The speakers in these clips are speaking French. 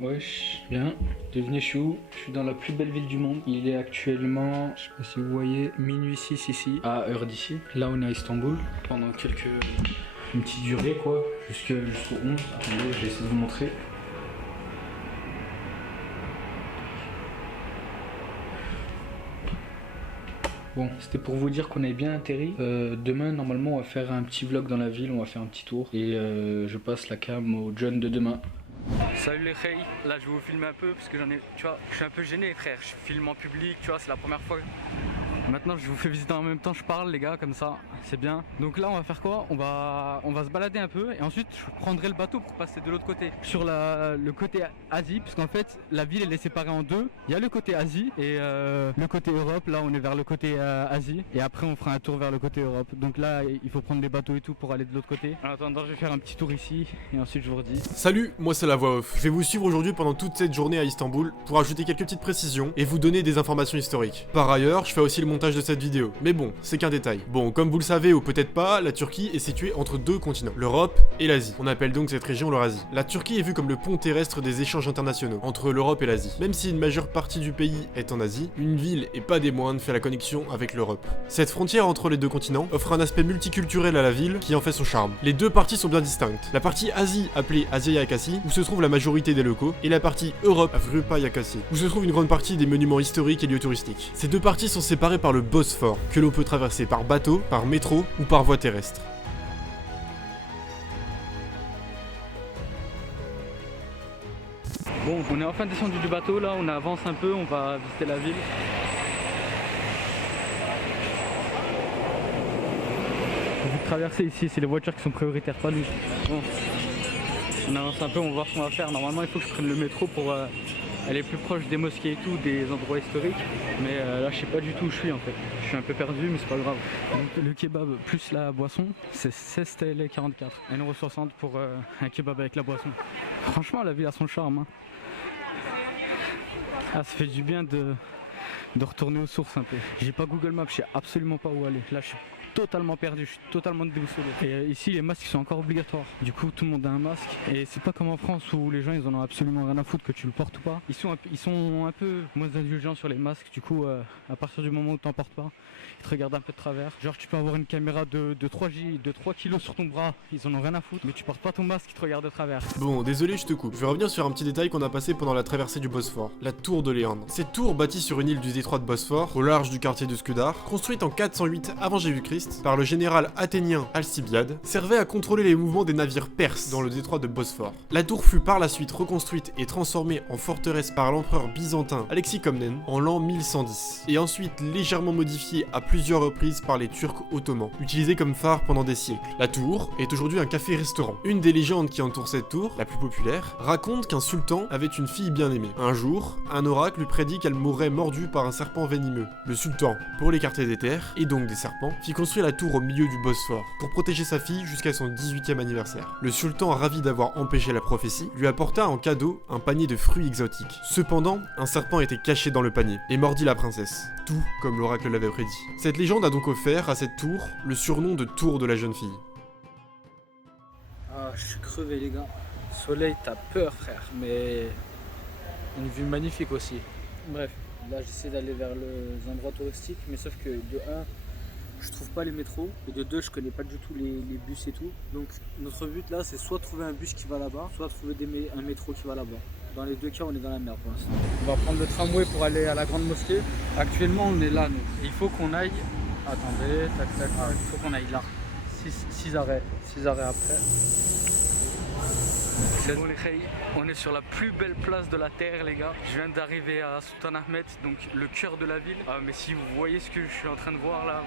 Wesh, bien. Devinez, je suis où? Je suis dans la plus belle ville du monde. Il est actuellement, je sais pas si vous voyez, minuit 6 ici, à heure d'ici. Là, on est à Istanbul pendant une petite durée quoi, jusqu'au 11. Attendez, je vais essayer de vous montrer. Bon, c'était pour vous dire qu'on est bien atterri. Demain, normalement, on va faire un petit vlog dans la ville, on va faire un petit tour. Et je passe la cam au John de demain. Salut les Khay, là je vais vous filmer un peu parce que tu vois, je suis un peu gêné frère, je filme en public, tu vois, c'est la première fois. Maintenant je vous fais visiter en même temps, je parle les gars, comme ça, c'est bien. Donc là on va faire quoi, on va se balader un peu et ensuite je prendrai le bateau pour passer de l'autre côté. Sur le côté Asie, parce qu'en fait la ville elle est séparée en deux. Il y a le côté Asie et le côté Europe, là on est vers le côté Asie. Et après on fera un tour vers le côté Europe. Donc là il faut prendre les bateaux et tout pour aller de l'autre côté. En attendant je vais faire un petit tour ici et ensuite je vous redis. Salut, moi c'est la voix off. Je vais vous suivre aujourd'hui pendant toute cette journée à Istanbul pour ajouter quelques petites précisions et vous donner des informations historiques. Par ailleurs, je fais aussi le montage de cette vidéo. Mais bon, c'est qu'un détail. Bon, comme vous le savez ou peut-être pas, la Turquie est située entre deux continents, l'Europe et l'Asie. On appelle donc cette région l'Eurasie. La Turquie est vue comme le pont terrestre des échanges internationaux entre l'Europe et l'Asie. Même si une majeure partie du pays est en Asie, une ville et pas des moindres fait la connexion avec l'Europe. Cette frontière entre les deux continents offre un aspect multiculturel à la ville qui en fait son charme. Les deux parties sont bien distinctes. La partie Asie appelée Asia Yakasi, où se trouve la majorité des locaux, et la partie Europe Avrupa Yakasi, où se trouve une grande partie des monuments historiques et lieux touristiques. Ces deux parties sont séparées par le Bosphore, que l'on peut traverser par bateau, par métro ou par voie terrestre. Bon, on est enfin descendu du bateau là, on avance un peu, on va visiter la ville. Vous traversez ici, c'est les voitures qui sont prioritaires, pas nous. Bon, on avance un peu, on va voir ce qu'on va faire. Normalement, il faut que je prenne le métro pour aller plus proche des mosquées et tout, des endroits historiques. Mais là, je sais pas du tout où je suis en fait. Je suis un peu perdu, mais c'est pas grave. Donc, le kebab plus la boisson, c'est 16 TL 44. 1,60 € pour un kebab avec la boisson. Franchement, la ville a son charme. Hein. Ah, ça fait du bien de retourner aux sources un peu. J'ai pas Google Maps, je sais absolument pas où aller. Là, je suis totalement perdu, je suis totalement déboussolé. Et ici les masques sont encore obligatoires. Du coup tout le monde a un masque. Et c'est pas comme en France où les gens ils en ont absolument rien à foutre que tu le portes ou pas. Ils sont un peu moins indulgents sur les masques. Du coup à partir du moment où t'en portes pas, ils te regardent un peu de travers. Genre tu peux avoir une caméra de 3 kilos sur ton bras, ils en ont rien à foutre. Mais tu portes pas ton masque, ils te regardent de travers. Bon, désolé, je te coupe. Je vais revenir sur un petit détail qu'on a passé pendant la traversée du Bosphore. La tour de Léandre. Cette tour bâtie sur une île du détroit de Bosphore, au large du quartier de Skudar, construite en 408 avant Jésus-Christ par le général athénien Alcibiade, servait à contrôler les mouvements des navires perses dans le détroit de Bosphore. La tour fut par la suite reconstruite et transformée en forteresse par l'empereur byzantin Alexis Comnène en l'an 1110, et ensuite légèrement modifiée à plusieurs reprises par les Turcs ottomans, utilisée comme phare pendant des siècles. La tour est aujourd'hui un café-restaurant. Une des légendes qui entoure cette tour, la plus populaire, raconte qu'un sultan avait une fille bien aimée. Un jour, un oracle lui prédit qu'elle mourrait mordue par un serpent venimeux. Le sultan, pour l'écarter des terres, et donc des serpents, fit construire la tour au milieu du Bosphore, pour protéger sa fille jusqu'à son 18e anniversaire. Le sultan, ravi d'avoir empêché la prophétie, lui apporta en cadeau un panier de fruits exotiques. Cependant, un serpent était caché dans le panier, et mordit la princesse, tout comme l'oracle l'avait prédit. Cette légende a donc offert à cette tour le surnom de tour de la jeune fille. Ah, je suis crevé les gars. Soleil, t'as peur frère, mais une vue magnifique aussi. Bref, là j'essaie d'aller vers les endroits touristiques, mais sauf que de 1, je trouve pas les métros, et de 2, je connais pas du tout les bus et tout. Donc notre but là, c'est soit trouver un bus qui va là-bas, soit trouver un métro qui va là-bas. Dans les deux cas, on est dans la merde pour l'instant. On va prendre le tramway pour aller à la grande mosquée. Actuellement, on est là, nous. Il faut qu'on aille. Attendez, tac, tac, tac. Il faut qu'on aille là. 6 arrêts. 6 arrêts après. C'est bon les Khay, on est sur la plus belle place de la terre les gars. Je viens d'arriver à Sultanahmet, donc le cœur de la ville. Ah, mais si vous voyez ce que je suis en train de voir là.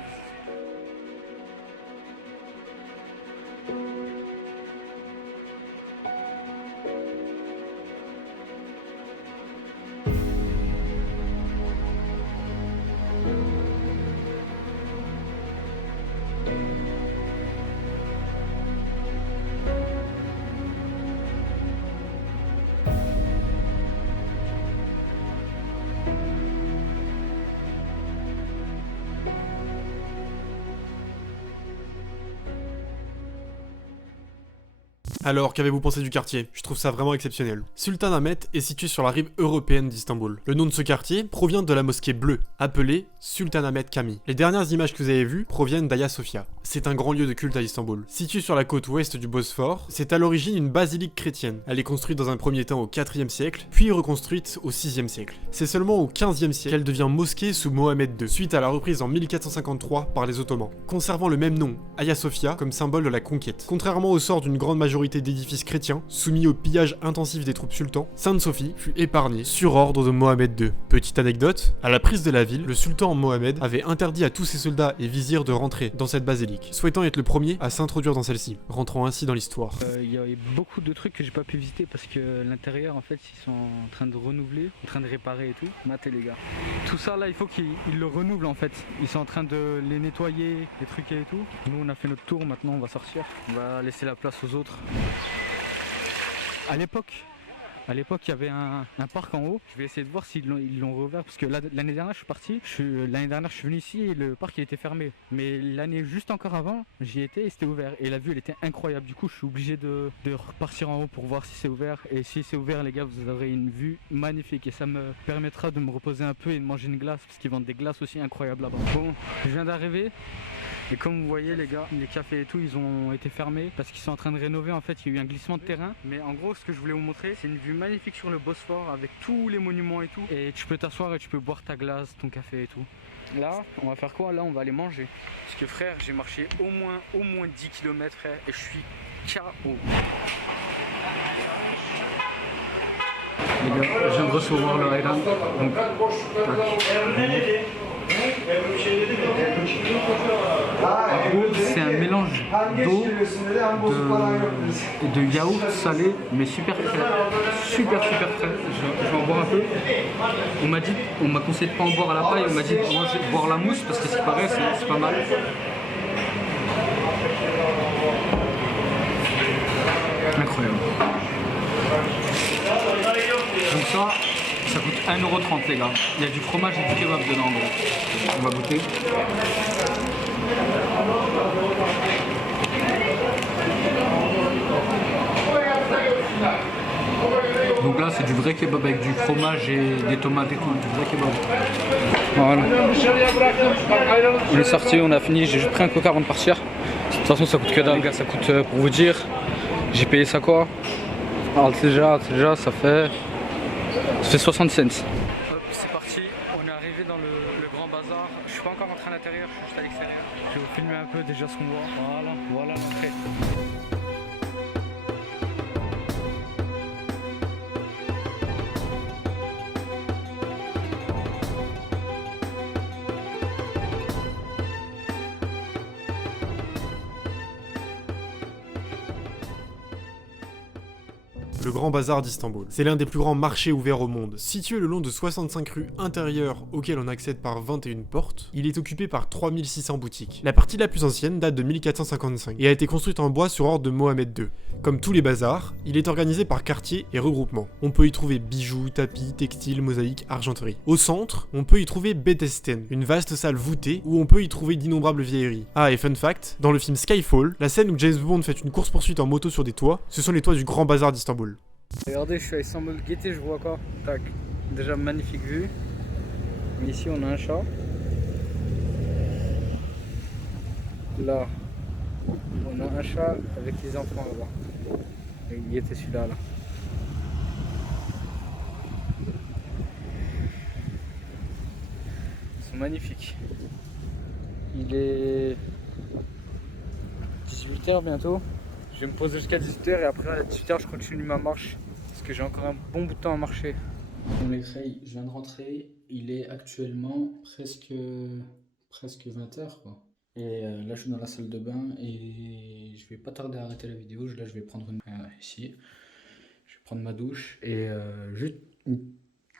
Alors, qu'avez-vous pensé du quartier? Je trouve ça vraiment exceptionnel. Sultanahmet est situé sur la rive européenne d'Istanbul. Le nom de ce quartier provient de la mosquée bleue, appelée Sultanahmet Cami. Les dernières images que vous avez vues proviennent d'Hagia Sophia. C'est un grand lieu de culte à Istanbul. Situé sur la côte ouest du Bosphore, c'est à l'origine une basilique chrétienne. Elle est construite dans un premier temps au 4e siècle, puis reconstruite au 6e siècle. C'est seulement au 15e siècle qu'elle devient mosquée sous Mohamed II, suite à la reprise en 1453 par les Ottomans, conservant le même nom, Hagia Sophia, comme symbole de la conquête. Contrairement au sort d'une grande majorité d'édifices chrétiens, soumis au pillage intensif des troupes sultans, Sainte-Sophie fut épargnée sur ordre de Mohamed II. Petite anecdote, à la prise de la ville, le sultan Mohamed avait interdit à tous ses soldats et vizirs de rentrer dans cette basilique, souhaitant être le premier à s'introduire dans celle-ci, rentrant ainsi dans l'histoire. Il y a beaucoup de trucs que j'ai pas pu visiter parce que l'intérieur en fait ils sont en train de renouveler, en train de réparer et tout. Matez les gars. Tout ça là il faut qu'ils le renouvelent en fait. Ils sont en train de les nettoyer, les trucs et tout. Nous on a fait notre tour, maintenant on va sortir. On va laisser la place aux autres. À l'époque, il y avait un parc en haut. Je vais essayer de voir s'ils l'ont rouvert parce que l'année dernière, je suis parti. L'année dernière, je suis venu ici et le parc il était fermé. Mais l'année juste encore avant, j'y étais et c'était ouvert. Et la vue, elle était incroyable. Du coup, je suis obligé de repartir en haut pour voir si c'est ouvert. Et si c'est ouvert, les gars, vous aurez une vue magnifique et ça me permettra de me reposer un peu et de manger une glace parce qu'ils vendent des glaces aussi incroyables là-bas. Bon, je viens d'arriver. Et comme vous voyez les gars, les cafés et tout ils ont été fermés parce qu'ils sont en train de rénover. En fait il y a eu un glissement de terrain. Mais en gros ce que je voulais vous montrer, c'est une vue magnifique sur le Bosphore avec tous les monuments et tout. Et tu peux t'asseoir et tu peux boire ta glace, ton café et tout. Là on va faire quoi? Là on va aller manger. Parce que frère j'ai marché au moins 10 km frère et je suis KO. Les gars, je viens de recevoir le Ayran. Donc, en gros, c'est un mélange d'eau, de yaourt salé, mais super frais. Super frais. Je vais en boire un peu. On m'a conseillé de pas en boire à la paille, on m'a dit de boire la mousse parce que ce qui paraît, c'est pas mal. Incroyable. Donc ça coûte 1,30€ les gars. Il y a du fromage et du kebab dedans en gros. On va goûter. Donc là c'est du vrai kebab avec du fromage et des tomates et tout, du vrai kebab. Voilà. On est sorti, on a fini, j'ai juste pris un coca avant de partir. De toute façon ça coûte que dalle les gars, ça coûte pour vous dire. J'ai payé ça quoi? Alors déjà ça fait 60 cents. Hop, c'est parti, on est arrivé dans le grand bazar. Je suis pas encore rentré à l'intérieur, je suis juste à l'extérieur. Je vais vous filmer un peu déjà ce qu'on voit. Voilà l'entrée. Le Grand Bazar d'Istanbul. C'est l'un des plus grands marchés ouverts au monde. Situé le long de 65 rues intérieures auxquelles on accède par 21 portes, il est occupé par 3600 boutiques. La partie la plus ancienne date de 1455 et a été construite en bois sur ordre de Mohamed II. Comme tous les bazars, il est organisé par quartier et regroupement. On peut y trouver bijoux, tapis, textiles, mosaïques, argenterie. Au centre, on peut y trouver Betesten, une vaste salle voûtée où on peut y trouver d'innombrables vieilleries. Ah, et fun fact, dans le film Skyfall, la scène où James Bond fait une course-poursuite en moto sur des toits, ce sont les toits du Grand Bazar d'Istanbul. Regardez, je suis à Istanbul Gaîté, je vois quoi? Tac, déjà magnifique vue. Ici on a un chat. Là, on a un chat avec les enfants là-bas. Gaîté celui-là là. Ils sont magnifiques. Il est 18h bientôt. Je vais me poser jusqu'à 18h et après à 18h je continue ma marche parce que j'ai encore un bon bout de temps à marcher. Bon les créés, je viens de rentrer, il est actuellement presque 20h quoi. Et là je suis dans la salle de bain et je vais pas tarder à arrêter la vidéo. Là je vais prendre ici, je vais prendre ma douche et juste une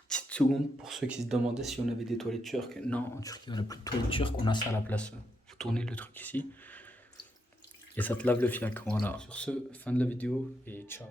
petite seconde pour ceux qui se demandaient si on avait des toilettes turques. Non, en Turquie on n'a plus de toilettes turques, on a ça à la place. Faut tourner le truc ici. Et ça te lave le fiac, voilà. Sur ce, fin de la vidéo et ciao.